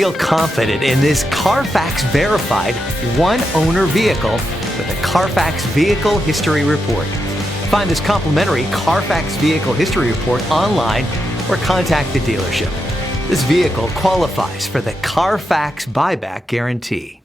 Feel confident in this CARFAX verified one-owner vehicle with a CARFAX Vehicle History Report. Find this complimentary CARFAX Vehicle History Report online or contact the dealership. This vehicle qualifies for the CARFAX buyback guarantee.